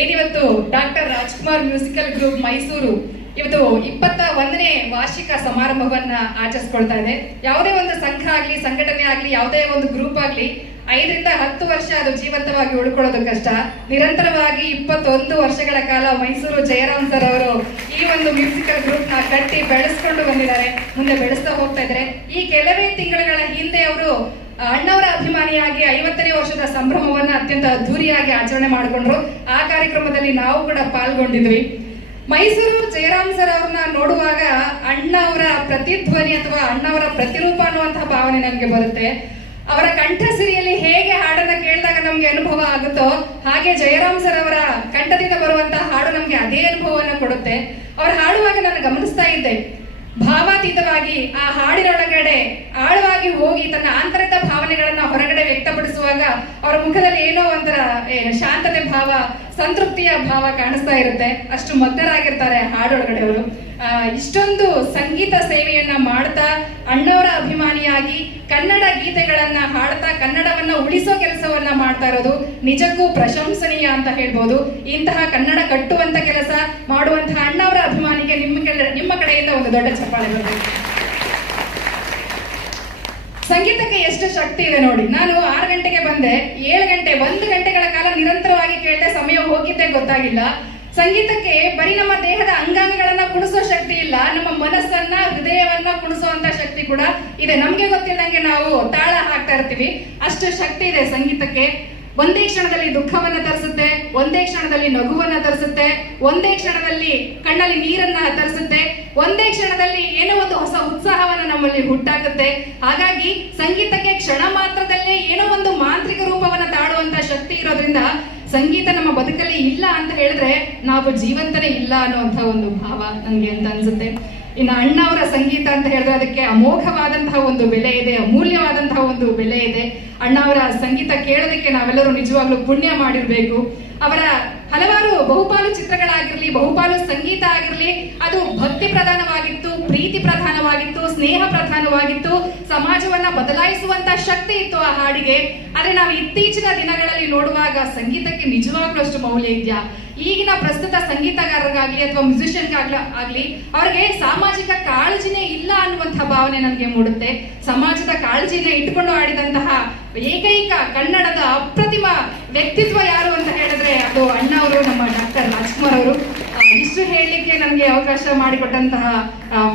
ಏನಿವತ್ತು doctor Rajkumar musical group Mysuru ಇವತ್ತು 21ನೇ ವಾರ್ಷಿಕ ಸಮಾರಂಭವನ್ನ ಆಚರಿಸ್ಕೊಳ್ತಾ ಇದೆ. ಯಾವುದೇ ಒಂದು ಸಂಘ ಆಗ್ಲಿ, ಸಂಘಟನೆ ಆಗ್ಲಿ, ಯಾವುದೇ ಒಂದು ಗ್ರೂಪ್ ಆಗ್ಲಿ 5 ರಿಂದ 10 ವರ್ಷ ಅದು ಜೀವಂತವಾಗಿ ಉಳ್ಕೊಳ್ಳೋದು ಕಷ್ಟ. ನಿರಂತರವಾಗಿ 21 ವರ್ಷಗಳ ಕಾಲ ಮೈಸೂರು ಜಯರಾಮ್ ಸರ್ ಅವರು ಈ ಒಂದು ಮ್ಯೂಸಿಕಲ್ ಗ್ರೂಪ್ ನ ಕಟ್ಟಿ ಬೆಳೆಸ್ಕೊಂಡು ಬಂದಿದ್ದಾರೆ, ಮುಂದೆ ಬೆಳೆಸ್ತಾ ಹೋಗ್ತಾ ಇದ್ದಾರೆ. ಈ ಕೆಲವೇ ತಿಂಗಳುಗಳ ಹಿಂದೆ ಅವರು ಅಣ್ಣವರ ಅಭಿಮಾನಿಯಾಗಿ 50ನೇ ವರ್ಷದ ಸಂಭ್ರಮವನ್ನ ಅತ್ಯಂತ ಅದ್ದೂರಿಯಾಗಿ ಆಚರಣೆ ಮಾಡಿಕೊಂಡ್ರು. ಆ ಕಾರ್ಯಕ್ರಮದಲ್ಲಿ ನಾವು ಕೂಡ ಪಾಲ್ಗೊಂಡಿದ್ವಿ. ಮೈಸೂರು ಜಯರಾಮ್ ಸರ್ ಅವ್ರನ್ನ ನೋಡುವಾಗ ಅಣ್ಣವರ ಪ್ರತಿಧ್ವನಿ ಅಥವಾ ಅಣ್ಣವರ ಪ್ರತಿರೂಪ ಅನ್ನುವಂತಹ ಭಾವನೆ ನಮ್ಗೆ ಬರುತ್ತೆ. ಅವರ ಕಂಠಸಿರಿಯಲ್ಲಿ ಹೇಗೆ ಹಾಡನ್ನ ಕೇಳಿದಾಗ ನಮ್ಗೆ ಅನುಭವ ಆಗುತ್ತೋ ಹಾಗೆ ಜಯರಾಮ್ ಸರ್ ಅವರ ಕಂಠದಿಂದ ಬರುವಂತಹ ಹಾಡು ನಮ್ಗೆ ಅದೇ ಅನುಭವವನ್ನು ಕೊಡುತ್ತೆ. ಅವ್ರು ಹಾಡುವಾಗ ನಾನು ಗಮನಿಸ್ತಾ ಇದ್ದೆ, ಭಾವಾತೀತವಾಗಿ ಆ ಹಾಡಿನೊಳಗಡೆ ಆಳವಾಗಿ ಹೋಗಿ ತನ್ನ ಆಂತರಿಕ ಭಾವನೆಗಳನ್ನ ಹೊರಗಡೆ ವ್ಯಕ್ತಪಡಿಸುವಾಗ ಅವರ ಮುಖದಲ್ಲಿ ಏನೋ ಒಂಥರ ಶಾಂತತೆ ಭಾವ, ಸಂತೃಪ್ತಿಯ ಭಾವ ಕಾಣಿಸ್ತಾ ಇರುತ್ತೆ. ಅಷ್ಟು ಮಗ್ನರಾಗಿರ್ತಾರೆ ಹಾಡೊಳಗಡೆ ಅವರು. ಇಷ್ಟೊಂದು ಸಂಗೀತ ಸೇವೆಯನ್ನ ಮಾಡ್ತಾ ಅಣ್ಣವರ ಅಭಿಮಾನಿಯಾಗಿ ಕನ್ನಡ ಗೀತೆಗಳನ್ನ ಹಾಡ್ತಾ ಕನ್ನಡವನ್ನ ಉಳಿಸೋ ಕೆಲಸವನ್ನ ಮಾಡ್ತಾ ಇರೋದು ನಿಜಕ್ಕೂ ಪ್ರಶಂಸನೀಯ ಅಂತ ಹೇಳ್ಬೋದು. ಇಂತಹ ಕನ್ನಡ ಕಟ್ಟುವಂತ ಕೆಲಸ ಮಾಡುವಂತಹ ಅಣ್ಣವರ ಅಭಿಮಾನಿಗೆ ನಿಮ್ಮ ಕಡೆಯಿಂದ ಒಂದು ದೊಡ್ಡ ಚಪ್ಪಾಳೆ ಬರಬೇಕು. ಸಂಗೀತಕ್ಕೆ ಎಷ್ಟು ಶಕ್ತಿ ಇದೆ ನೋಡಿ. ನಾನು 6 ಗಂಟೆಗೆ ಬಂದೆ, 7 ಗಂಟೆ 1 ಗಂಟೆಗಳ ಕಾಲ ನಿರಂತರವಾಗಿ ಕೇಳಿದೆ, ಸಮಯ ಹೋಗಿದ್ದೇ ಗೊತ್ತಾಗಿಲ್ಲ. ಸಂಗೀತಕ್ಕೆ ಬರೀ ನಮ್ಮ ದೇಹದ ಅಂಗಾಂಗಗಳನ್ನ ಕುಣಿಸೋ ಶಕ್ತಿ ಇಲ್ಲ, ನಮ್ಮ ಮನಸ್ಸನ್ನ, ಹೃದಯವನ್ನ ಕುಣಿಸುವಂತ ಶಕ್ತಿ ಕೂಡ ಇದೆ. ನಮ್ಗೆ ಗೊತ್ತಿಲ್ಲದಂಗೆ ನಾವು ತಾಳ ಹಾಕ್ತಾ ಇರ್ತೀವಿ, ಅಷ್ಟು ಶಕ್ತಿ ಇದೆ ಸಂಗೀತಕ್ಕೆ. ಒಂದೇ ಕ್ಷಣದಲ್ಲಿ ದುಃಖವನ್ನ ತರಿಸುತ್ತೆ, ಒಂದೇ ಕ್ಷಣದಲ್ಲಿ ನಗುವನ್ನ ತರಿಸುತ್ತೆ, ಒಂದೇ ಕ್ಷಣದಲ್ಲಿ ಕಣ್ಣಲ್ಲಿ ನೀರನ್ನ ತರಿಸುತ್ತೆ, ಒಂದೇ ಕ್ಷಣದಲ್ಲಿ ಏನೋ ಒಂದು ಹೊಸ ಉತ್ಸಾಹವನ್ನ ನಮ್ಮಲ್ಲಿ ಹುಟ್ಟಾಗುತ್ತೆ. ಹಾಗಾಗಿ ಸಂಗೀತಕ್ಕೆ ಕ್ಷಣ ಮಾತ್ರದಲ್ಲೇ ಏನೋ ಒಂದು ಮಾಂತ್ರಿಕ ರೂಪವನ್ನ ತಾಳುವಂತ ಶಕ್ತಿ ಇರೋದ್ರಿಂದ ಸಂಗೀತ ನಮ್ಮ ಬದುಕಲ್ಲಿ ಇಲ್ಲ ಅಂತ ಹೇಳಿದ್ರೆ ನಾವು ಜೀವಂತನೇ ಇಲ್ಲ ಅನ್ನುವಂಥ ಒಂದು ಭಾವ ನನ್ಗೆ ಅಂತ ಅನ್ಸುತ್ತೆ. ಇನ್ನು ಅಣ್ಣ ಅವರ ಸಂಗೀತ ಅಂತ ಹೇಳಿದ್ರೆ ಅದಕ್ಕೆ ಅಮೋಘವಾದಂತಹ ಒಂದು ಬೆಲೆ ಇದೆ, ಅಮೂಲ್ಯವಾದಂತಹ ಒಂದು ಬೆಲೆ ಇದೆ. ಅಣ್ಣ ಅವರ ಸಂಗೀತ ಕೇಳೋದಕ್ಕೆ ನಾವೆಲ್ಲರೂ ನಿಜವಾಗ್ಲೂ ಪುಣ್ಯ ಮಾಡಿರ್ಬೇಕು. ಅವರ ಹಲವಾರು ಬಹುಪಾಲು ಚಿತ್ರಗಳಾಗಿರ್ಲಿ, ಬಹುಪಾಲು ಸಂಗೀತ ಆಗಿರ್ಲಿ, ಅದು ಭಕ್ತಿ ಪ್ರಧಾನವಾಗಿತ್ತು, ಪ್ರೀತಿ ಪ್ರಧಾನವಾಗಿತ್ತು, ಸ್ನೇಹ ಪ್ರಧಾನವಾಗಿತ್ತು, ಸಮಾಜವನ್ನ ಬದಲಾಯಿಸುವಂತ ಶಕ್ತಿ ಇತ್ತು ಆ ಹಾಡಿಗೆ. ಆದ್ರೆ ನಾವು ಇತ್ತೀಚಿನ ದಿನಗಳಲ್ಲಿ ನೋಡುವಾಗ ಸಂಗೀತಕ್ಕೆ ನಿಜವಾಗ್ಲೂ ಅಷ್ಟು ಮೌಲ್ಯ ಇದೆಯಾ? ಈಗಿನ ಪ್ರಸ್ತುತ ಸಂಗೀತಗಾರರಿಗಾಗ್ಲಿ ಅಥವಾ ಮ್ಯೂಸಿಷಿಯನ್ ಆಗ್ಲಿ ಅವ್ರಿಗೆ ಸಾಮಾಜಿಕ ಕಾಳಜಿನೇ ಇಲ್ಲ ಅನ್ನುವಂತಹ ಭಾವನೆ ನನಗೆ ಮೂಡುತ್ತೆ. ಸಮಾಜದ ಕಾಳಜಿನೇ ಇಟ್ಕೊಂಡು ಆಡಿದಂತಹ ಏಕೈಕ ಕನ್ನಡದ ಅಪ್ರತಿಮ ವ್ಯಕ್ತಿತ್ವ ಯಾರು ಅಂತ ಹೇಳಿದ್ರೆ ಅದು ಅಣ್ಣ ಅವರು, ನಮ್ಮ ಡಾಕ್ಟರ್ ರಾಜ್ಕುಮಾರ್ ಅವರು. ಇಷ್ಟು ಹೇಳಲಿಕ್ಕೆ ನನಗೆ ಅವಕಾಶ ಮಾಡಿಕೊಟ್ಟಂತಹ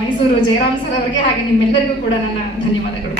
ಮೈಸೂರು ಜಯರಾಮ್ ಸರ್ ಅವರಿಗೆ ಹಾಗೆ ನಿಮ್ಮೆಲ್ಲರಿಗೂ ಕೂಡ ನನ್ನ ಧನ್ಯವಾದಗಳು.